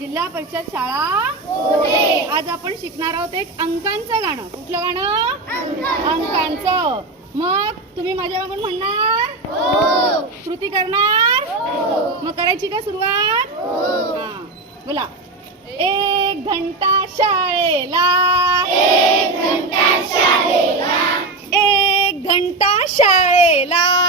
जिल्हा परिषद शाळा आज आपण शिकणार आहोत एक अंकांचं गाणं. कुठलं गाणं? अंकांचं. मग तुम्ही माझ्या मागून म्हणणार श्रुती करणार? मग करायची का सुरुवात? हा. बोला. एक घंटा शाळेला. एक घंटा शाळेला. एक घंटा शाळेला.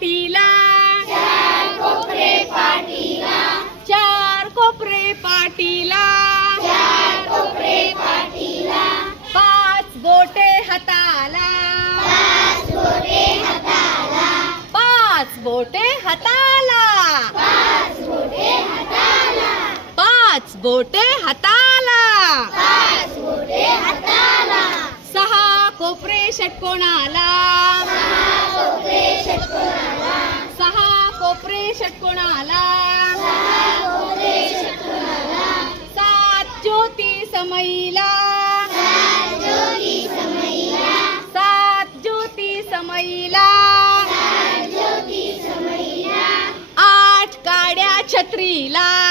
पाटीला. चार कोपरे पाटीला. पाच बोटे हाताला. पाच बोटे हाताला. पाच बोटे हाताला. सहा कोपरे षटकोणाला. सहा कोपरे षटकोणाला सात ज्योती समईला. सात ज्योती समईला. आठ काड्या छत्रीला.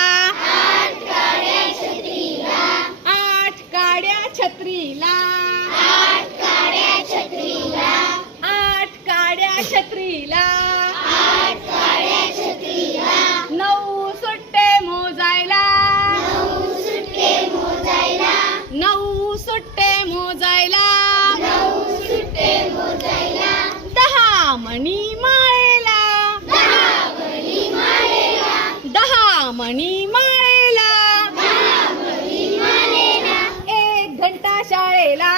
मोजायला. दहा मणी माळेला. दहा मणी माळेला. एक घंटा शाळेला.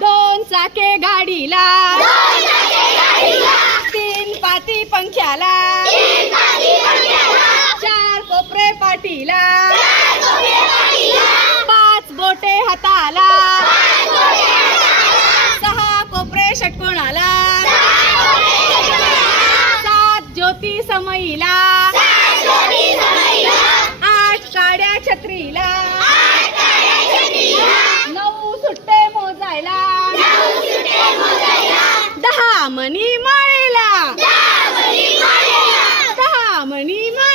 दोन चाके गाडीला तीन पाती पंख्याला चार कोपरे पाटीला पाच बोटे हाताला. सहा कोपरे षटकोणाला. सात ज्योती समईला. आठ काड्या छत्रीला. नऊ सुट्टे मोजायला. दहा मणी माळेला. दहा मणी माळेला.